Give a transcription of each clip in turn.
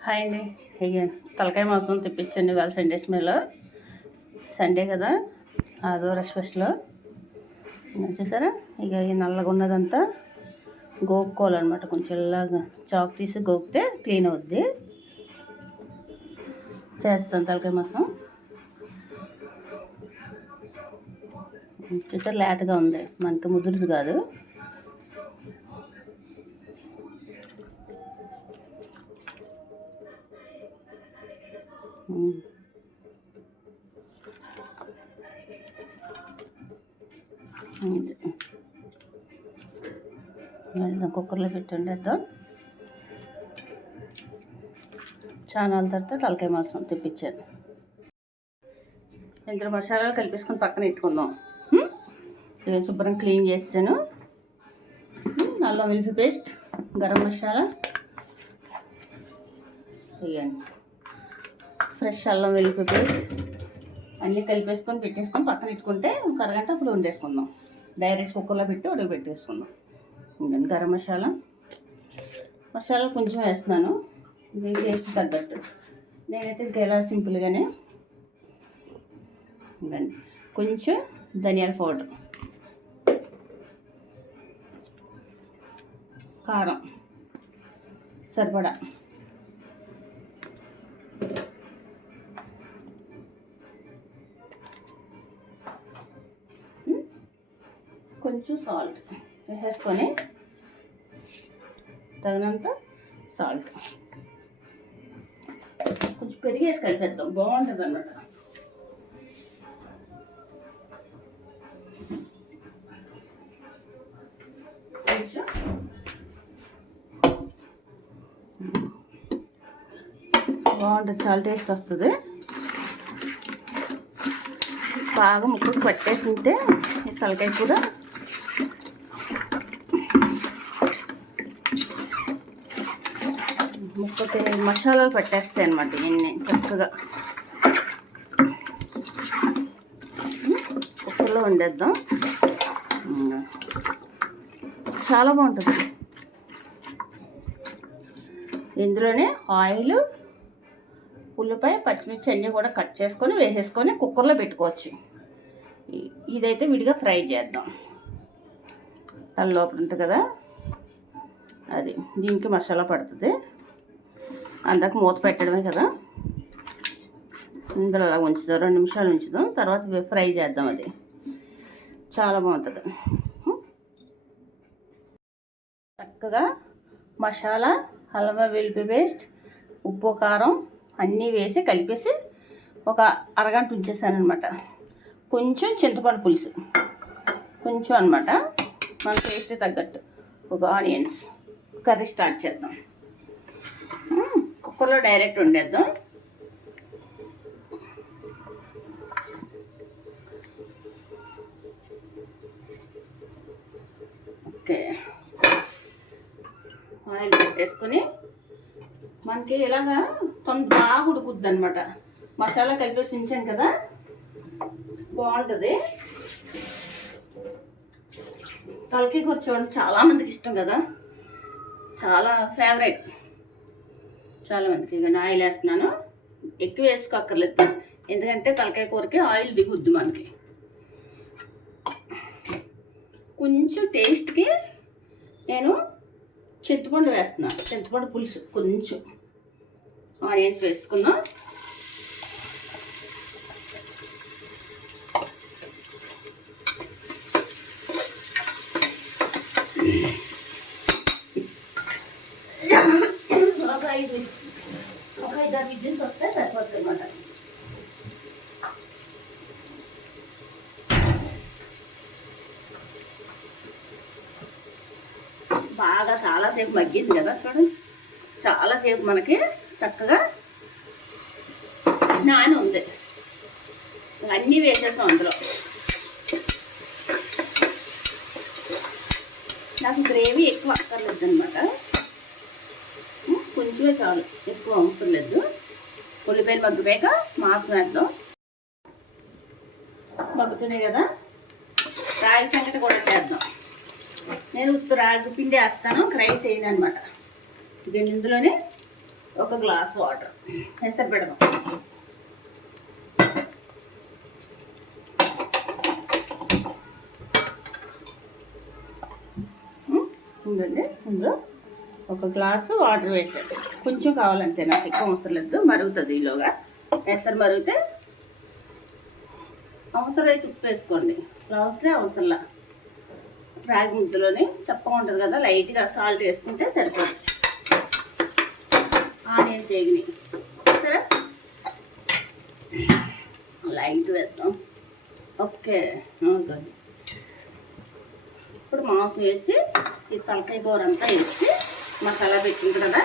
Hi అండి. అయ్యా తలకాయ మాంసం తెప్పించండి వాళ్ళ సండే స్మెల్ సండే కదా ఆదివారం స్పెషల్ చూసారా? ఇక ఈ నల్లగా ఉన్నదంతా గోక్కోవాలన్నమాట. కొంచెం ఇలాగా చాక్ తీసి గోకితే క్లీన్ అవుద్ది. చేస్తాను తలకాయ మాంసం. చూసారు? లేతగా ఉంది. మనకి ముదురుది కాదు. కుక్కర్లో పెట్టండి వేద్దాం చాలా తర్వాత తలకాయ మాంసం తెప్పించాను. ఇందులో మసాలాలు కలిపేసుకొని పక్కన పెట్టుకుందాం. ఉమ్? శుభ్రం క్లీన్ చేసాను ఉమ్, అల్లం వెల్లుల్లి పేస్ట్ గరం మసాలా. వేయండి ఫ్రెష్ అల్లం వెల్లుల్లి పేస్ట్ అన్నీ కలిపేసుకొని పెట్టేసుకొని పక్కన పెట్టుకుంటే ఒక అరగంట అప్పుడు వండేసుకుందాం. డైరెక్ట్ కుక్కర్లో పెట్టి ఉడక పెట్టేసుకుందాం ఇంకండి గరం మసాలా? మసాలా కొంచెం వేస్తున్నాను. మీ టేస్ట్ తగ్గట్టు. నేనైతే ఇంకా ఎలా సింపుల్గానే ఇంకండి కొంచెం ధనియాల పౌడర్. కారం. సరిపడా. కొంచెం సాల్ట్ వేసేసుకొని తగినంత సాల్ట్ కొంచెం పెరిగేసి కలిపేద్దాం. బాగుంటుంది అన్నమాట. కొంచెం బాగుంటుంది. చాలా టేస్ట్ వస్తుంది. బాగా ముక్కకు పట్టేసి ఉంటే తలకాయ కూడా కూర మసాలాలు పట్టేస్తాయి అనమాట ఇన్ని చక్కగా. కుక్కర్లో వండేద్దాం. చాలా బాగుంటుంది. ఇందులోనే ఆయిల్ ఉల్లిపాయ పచ్చిమిర్చి అన్నీ కూడా కట్ చేసుకొని వేసేసుకొని కుక్కర్లో పెట్టుకోవచ్చు. ఇదైతే విడిగా ఫ్రై చేద్దాం. తల లోపల ఉంటుంది కదా? అది దీనికి మసాలా పడుతుంది. అందాక మూత పెట్టడమే కదా. ఇందులో అలా ఉంచుదాం. రెండు నిమిషాలు ఉంచుదాం. తర్వాత ఫ్రై చేద్దాం అది. చాలా బాగుంటుంది. చక్కగా మసాలా హల్వా వెల్లుల్లి పేస్ట్ ఉప్పు కారం అన్నీ వేసి కలిపేసి ఒక అరగంట ఉంచేసాను అనమాట కొంచెం చింతపండు పులుసు. కొంచెం అనమాట మన టేస్ట్ తగ్గట్టు. ఒక ఆనియన్స్. కర్రీ స్టార్ట్ చేద్దాం. కుక్కర్లో డైరెక్ట్ వండేద్దాం ఓకే. ఆయిల్ పెట్టేసుకొని మనకి ఇలాగా కొంత బాగా ఉడుకుద్ది అనమాట మసాలా కలిపేసి ఉంచాం కదా? బాగుంటుంది. తలకి కూర చూడండి ఇష్టం కదా? చాలా ఫేవరెట్. చాలా మందికి. ఇక ఆయిల్ వేస్తున్నాను. ఎక్కువ వేసుకోక్కర్లేదు. ఎందుకంటే తలకాయ కూరకి ఆయిల్ దిగుద్ది మనకి. కొంచెం టేస్ట్కి నేను చింతపండు వేస్తున్నాను. చింతపండు పులుసు కొంచెం. ఆనియన్స్ వేసుకుందాం ఒక ఐదు ఒక ఐదు ఆరు విజిల్స్ వస్తే సరిపోతుంది అన్నమాట బాగా చాలాసేపు మగ్గింది కదా చూడండి చాలాసేపు మనకి చక్కగా నాని ఉంది. అన్నీ వేసేసాం అందులో. నాకు గ్రేవీ ఎక్కువ అక్కర్లేదు అనమాట కొంచెమే చాలు ఎక్కువ అవసరం లేదు. ఉల్లిపాయలు మగ్గిపోయాక మాసం వేద్దాం మగ్గుతున్నాయి కదా. రాగి సంగటి కూడా చేద్దాం. నేను ఉత్తు రాగి పిండి వేస్తాను రైస్ వేయను అనమాట దీని ఇందులోనే ఒక గ్లాస్ వాటర్. ఎసరు పెడదాం ఉందండి. ఇందులో ఒక గ్లాసు వాటర్ వేసాడు కొంచెం కావాలంటే నాకు ఎక్కువ అవసరం లేదు మరుగుతుంది ఈలోగా. ఎసరు మరిగితే అవసరం అయితే ఉప్పు వేసుకోండి. లేకపోతే అవసరంలా. రాగి ముద్దలోని చప్పగా ఉంటుంది కదా లైట్గా సాల్ట్ వేసుకుంటే సరిపోతుంది ఆనియన్స్ వేగినాయి. సరే? లైట్ వేద్దాం. ఓకే. ఇప్పుడు మాంసం వేసి ఈ తలకాయ కూర అంతా వేసి మసాలా పెట్టింది కదా.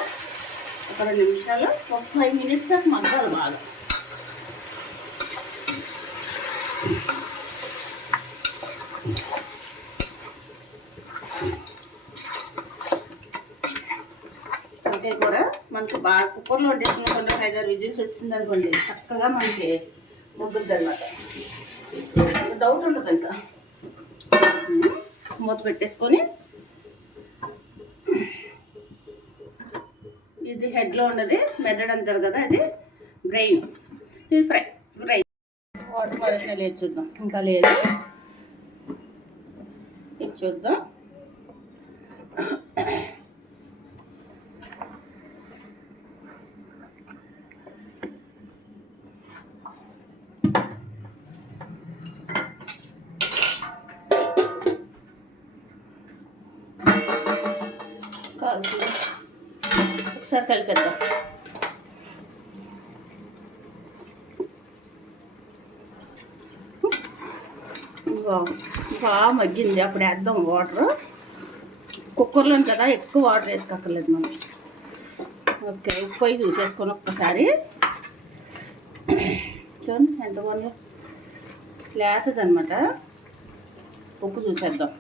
ఒక రెండు నిమిషాలు ఒక ఫైవ్ మినిట్స్ దాకా మగ్గాలి బాగా. అంటే కూడా మనకి బాగా కుక్కర్లో వండేసుకుని ఐదు ఆరు విజిల్స్ వచ్చింది అనుకోండి చక్కగా మనకి ముగ్గుద్ది అనమాట డౌట్ ఉండదు ఇంకా? మూత పెట్టేసుకొని. ఇది హెడ్లో ఉన్నది మెదడు అంటారు కదా అది బ్రెయిన్. ఇది ఫ్రై ఫ్రై. వాటర్ మరొక లేదు చూద్దాం. ఇంకా లేదు. ఇది చూద్దాం. ఒకసారి కలిపేద్దాం. వావ్, బాగా మగ్గింది. అప్పుడు వేద్దాం వాటర్. కుక్కర్లో కదా ఎక్కువ వాటర్ వేసుకోక్కర్లేదు మనం. ఓకే ఉప్పు అయి చూసేసుకొని ఒక్కసారి. చూడండి ఎంత బాగుంది. లేస్తుంది అనమాట ఉప్పు చూసేద్దాం.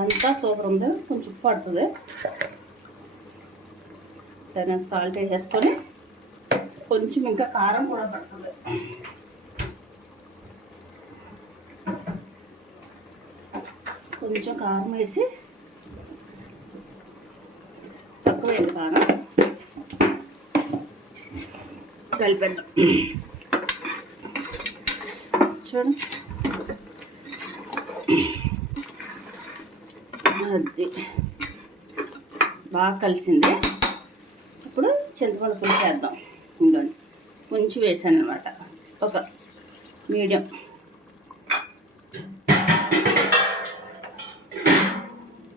అంతా సూపర్ ఉంది. కొంచెం ఉప్పు పడుతుంది. సరే సాల్ట్ వేసేసుకొని కొంచెం ఇంకా కారం కూడా పడుతుంది. కొంచెం కారం వేసి తక్కువైంది కారం. కలిపేద్దాం. చూడండి. అది బాగా కలిసింది. ఇప్పుడు చింతపండు పులుసు వేద్దాం. ఇంకోండి కొంచెం వేసాను అనమాట ఒక మీడియం.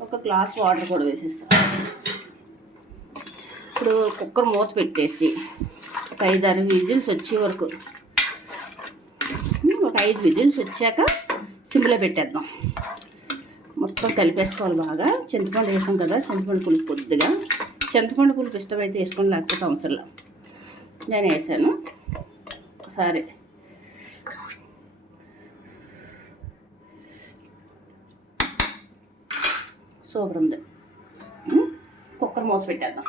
ఒక గ్లాస్ వాటర్ కూడా వేసేస్తాం. ఇప్పుడు కుక్కర్ మూత పెట్టేసి ఒక ఐదారు విజిల్స్ వచ్చే వరకు ఒక ఐదు విజిల్స్ వచ్చాక సిమ్లో పెట్టేద్దాం. మొత్తం కలిపేసుకోవాలి బాగా. చింతపండు వేసాం కదా చింతపండు పులుపు కొద్దిగా. చింతపండు పులుపు ఇష్టమైతే వేసుకొని లేకపోతే అవసరం నేను వేసాను. ఒకసారి సూపర్ ఉంది. కుక్కర్ మూత పెట్టేద్దాం.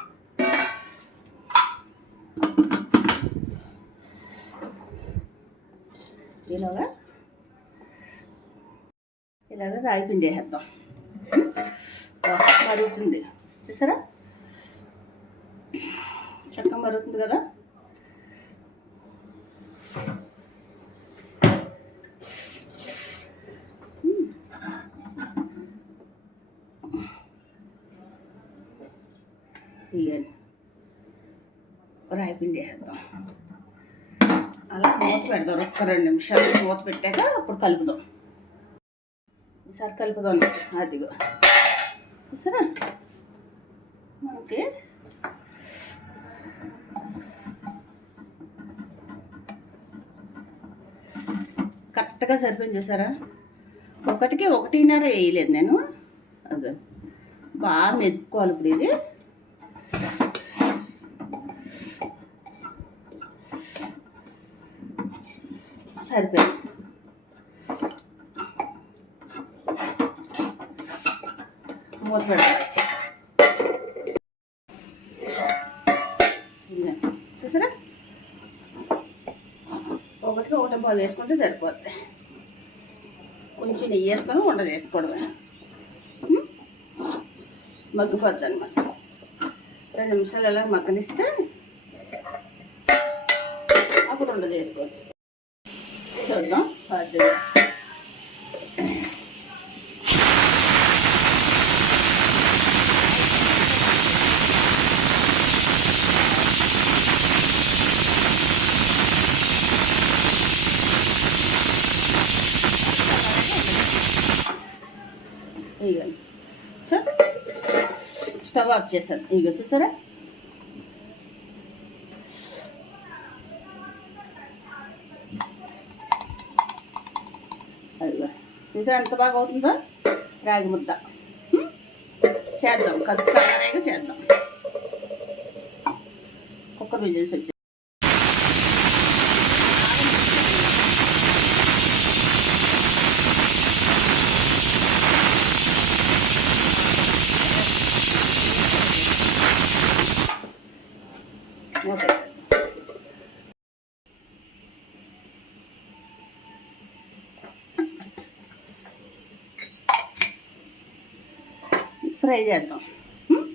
ఇలాగా ఇలాగ రాయి పిండి వేసేద్దాం మరుగుతుంది. చూసారా? చక్క మరుగుతుంది కదా? ఇయ్యండి రాయి పిండి వేసేద్దాం. అలా మూత పెడదాం. ఒక్క రెండు నిమిషాలు మూత పెట్టాక అప్పుడు కలుపుదాం. ఈసారి కలుపుదాం అదిగో. చూసారా? మనకి కరెక్ట్గా సరిపోయింది చూసారా? ఒకటికి ఒకటిన్నర వేయలేదు నేను. అదే బాగా మెదుక్కోవాలి ఇప్పుడు ఇది. సరిపోయింది. మూత పెడతాం చూసారా? ఒకటికి ఒకటి పాలు వేసుకుంటే సరిపోద్ది. కొంచెం నెయ్యి వేసుకొని వండ చేసుకోవడమే. మగ్గిపోద్ది అనమాట రెండు నిమిషాలు ఎలా మగ్గనిస్తే అప్పుడు ఉండ చేసుకోవచ్చు. ఆఫ్ చేశాను. ఇదిగో చూసారా? అదిగో. చూసారా ఎంత బాగా అవుతుందో? రాగి ముద్ద. హ్మ్? చేద్దాం. ఖచ్చితంగా చేద్దాం. కుక్కర్ విజిల్స్ వచ్చి ఓకే ఫ్రై చేద్దాం హ్మ్?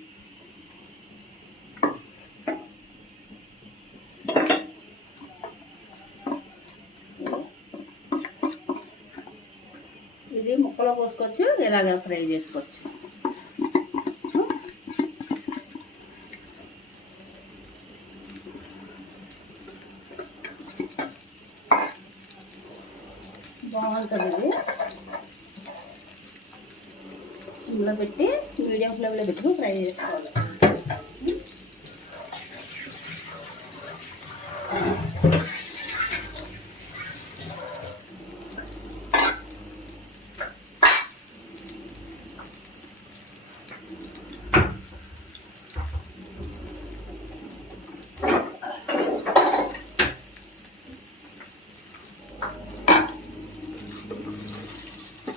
ఇది ముక్కలో కోసుకోవచ్చు ఇలాగ ఫ్రై చేసుకోవచ్చు. బాగుంటుంది ఇందులో పెట్టి మీడియం ఫ్లేమ్లో పెట్టుకుని ఫ్రై చేసుకోవాలి.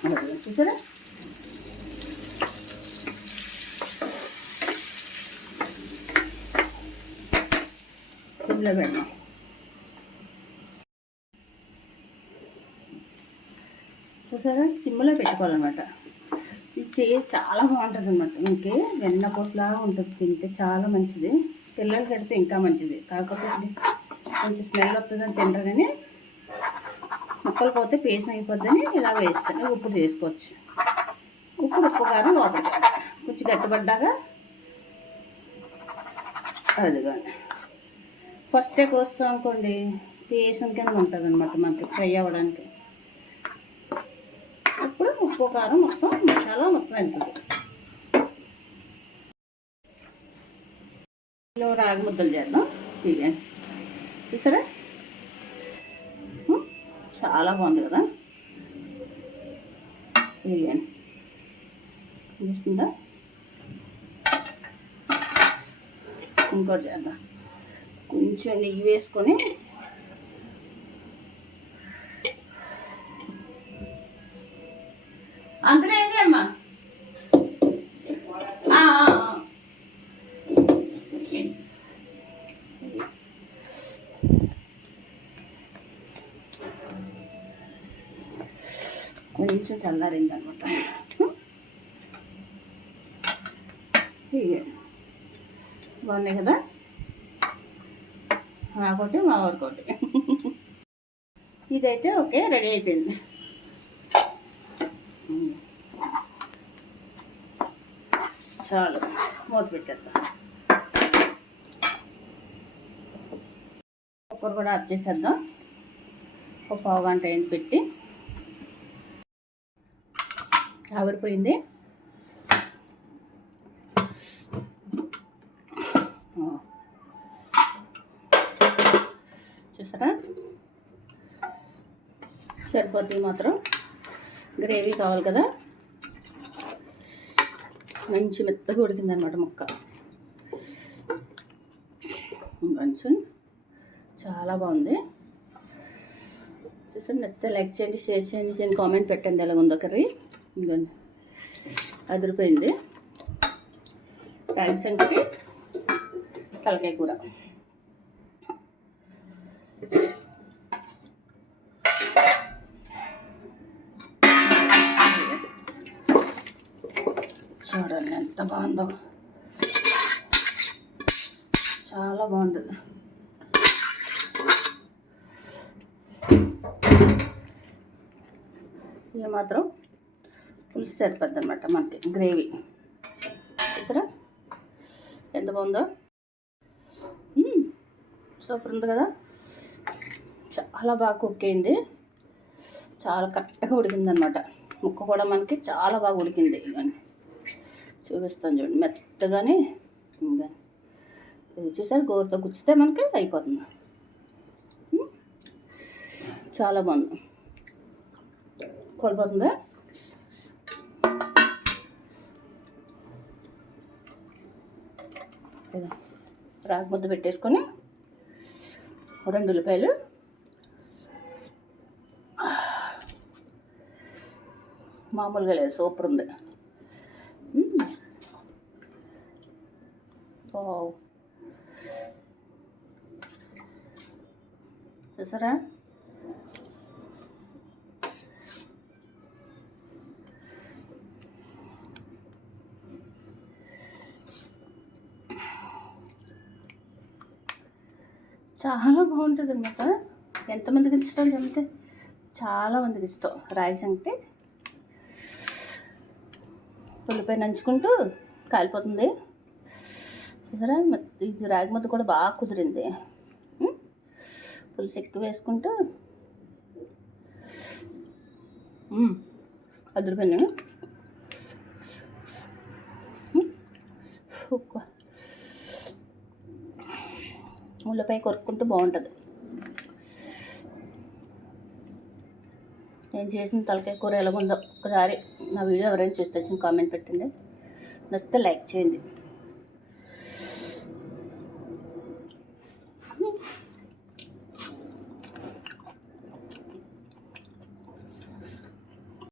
అలాగే చూసారా సిమ్లో పెడదాం చూసారా? సిమ్లో పెట్టుకోవాలన్నమాట. ఇది చేయి చాలా బాగుంటుంది అనమాట ఇంకే వెన్నపూసలాగా ఉంటుంది. తింటే చాలా మంచిది. పిల్లలు పెడితే ఇంకా మంచిది. కాకపోతే కొంచెం స్మెల్ వస్తుందని తింటారు కానీ ముక్కలు పోతే పేస్ట్ అయిపోద్దని ఇలా వేస్తాను. ఉప్పు చేసుకోవచ్చు. ఉప్పు ఉప్పు కారం లోపలికి కొంచెం గట్టిపడ్డాక అదిగోండి. ఫస్టే కోస్తాం అనుకోండి పేసం కింద ఉంటుంది అనమాట మనకి ఫ్రై అవ్వడానికి. ఇప్పుడు ఉప్పు కారం మొత్తం మసాలా మొత్తం వెళ్తుంది రాగి ముద్దలు చేద్దాం తీయండి. చూసారా? చాలా బాగుంది కదా? తీయండి. చూస్తుందా? ఇంకోటి చేద్దాం. కొంచెం నెయ్యి వేసుకొని అందులో ఆ. కొంచెం చల్లారింది అనమాట బాగున్నాయి కదా? నాకొకటి మా వారికోటి ఇదైతే ఓకే రెడీ అయిపోయింది. చాలు మూత పెట్టేద్దాం. కుక్కర్ కూడా ఆఫ్ చేసేద్దాం. ఒక పావు గంట అయింది పెట్టి. ఆవిరిపోయింది ఆ. చూసారా సరిపోద్ది మాత్రం. గ్రేవీ కావాలి కదా. మంచి మెత్తగా ఉడికిందనమాట ముక్క. కొంచెం చాలా బాగుంది. చూసారు నచ్చితే లైక్ చేయండి షేర్ చేయండి చేయండి కామెంట్ పెట్టండి ఎలా ఉందో కర్రీ. ఇంకోండి అదిరిపోయింది. థ్యాంక్స్ అండి. తలకాయ కూర. చూడండి ఎంత బాగుందో. చాలా బాగుంటుంది ఇది మాత్రం పులుసు సరిపోద్ది అనమాట మనకి గ్రేవీ. చూసారా? ఎంత బాగుందో. సూపర్ ఉంది కదా. చాలా బాగా కుక్ అయింది. చాలా కరెక్ట్గా ఉడికిందనమాట ముక్క కూడా మనకి చాలా బాగా ఉడికింది. ఇవన్నీ చూపిస్తాను చూడండి. మెత్తగానే ఇంకా ఇది చూసారు? గోరుతో గుచ్చితే మనకి అయిపోతుంది. చాలా బాగుంది. కొలిపోతుందా రాగి ముద్ద పెట్టేసుకొని రెండు ఉల్లిపాయలు. మామూలుగా లేదు సూపర్ ఉంది. వావ్. చూసారా చాలా బాగుంటుంది అనమాట ఎంతమందికి ఇష్టం చెప్తే చాలా మందికి ఇష్టం రాగి సంగటి ఉల్లిపాయ నంచుకుంటూ కాలిపోతుంది. చూసారా ఇది రాగి ముద్ద కూడా బాగా కుదిరింది. పులుసు ఎక్కువ వేసుకుంటూ. అదిరిపోయినా ఉక్క ఉల్లిపాయ కొరుక్కుంటూ బాగుంటుంది. నేను చేసిన తలకాయ కూర ఎలాగుందో ఒకసారి నా వీడియో ఎవరైనా చూస్తే వచ్చిన కామెంట్ పెట్టండి. నచ్చితే లైక్ చేయండి.